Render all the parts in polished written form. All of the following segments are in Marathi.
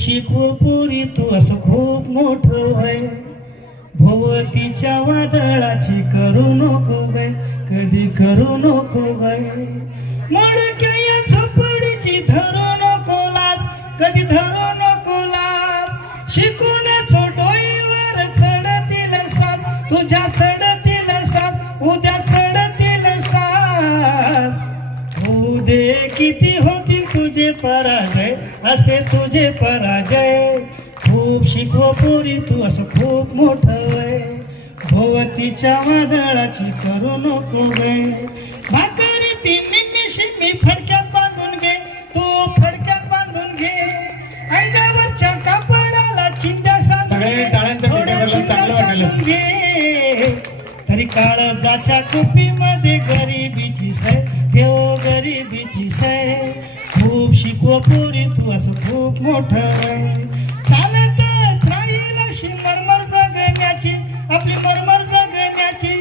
शिकव पोरी तू असं खूप मोठं वय, भोवतीच्या वादळाची करू नको गय, कधी करू नको गय. मोडक्या या झोपडीची धरू नको लाज, कधी धरू नको लाज. शिकूनच डोईवर चढतील साज, तुझ्या चढतील साज, उद्या चढतील साज. उदे किती होतील तुझे पराजय, असे तुझे पराजय. खूप शिकव पोरी तू असं खूप मोठं वय, भोवतीच्या वादळाची करू नको गय. भाकरी ती निम्मी शिम्मी फडक्यात बांधून घे, तू फडक्यात बांधून घे. अंगावरच्या कापडाला चिंध्या साधून घे. तरी काळजाच्या कुपीमध्ये गरिबीची सय, ठेव गरिबीची सय. खूप शिकव पोरी तू असं खूप मोठं वय. चालतच राहील अशी मरमर जगण्याची, आपली मरमर जगण्याची.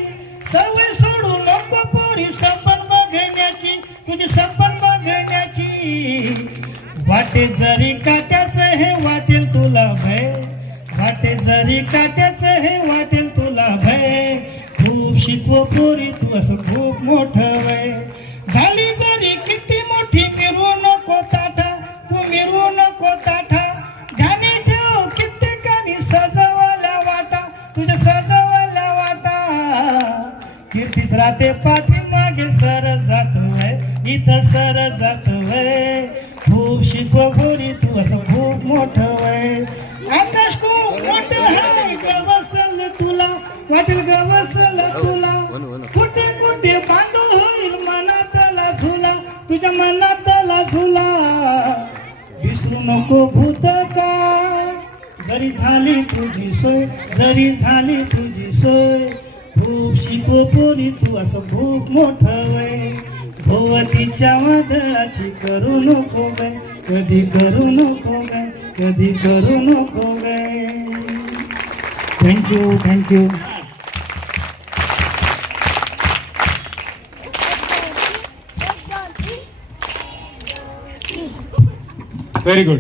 सवय सोडू नको पोरी सपन बघण्याची, तुझी सपन बघण्याची. वाटे जरी काट्याचं हे वाटेल तुला भय, वाटे जरी काट्याचं हे वाटेल तुला भय. खूप शिकव पोरी तू असं खूप मोठं वय. झाली जरी किती मोठी मिरवू नको ताठा, तू मिरवू नको ताठा. ध्यानी ठेव कित्येकानी सजवल्या वाटा, तुझ्या सजवल्या वाटा. कीर्तीच राहते पाठीमागे सर जात वय, इथं सर जात वय. खूप शिकव पोरी तू असं खूप मोठं वय. आकाश खूप मोठं आहे गवसल तुला, वाटेल गवसल तुला. कुठे कुठे बांधू होईल मनातला झुला, तुझ्या मनातला झुला. विसरू नको भूतकाळ, जरी झाली तुझी सोय, जरी झाली तुझी सोय. खूप शिकव पोरी तू असं खूप मोठं वय, भोवतीच्या वादळाची करू नको गय, कधी करू नको गय, कधी करू नको गय. Thank you thank you. Very good.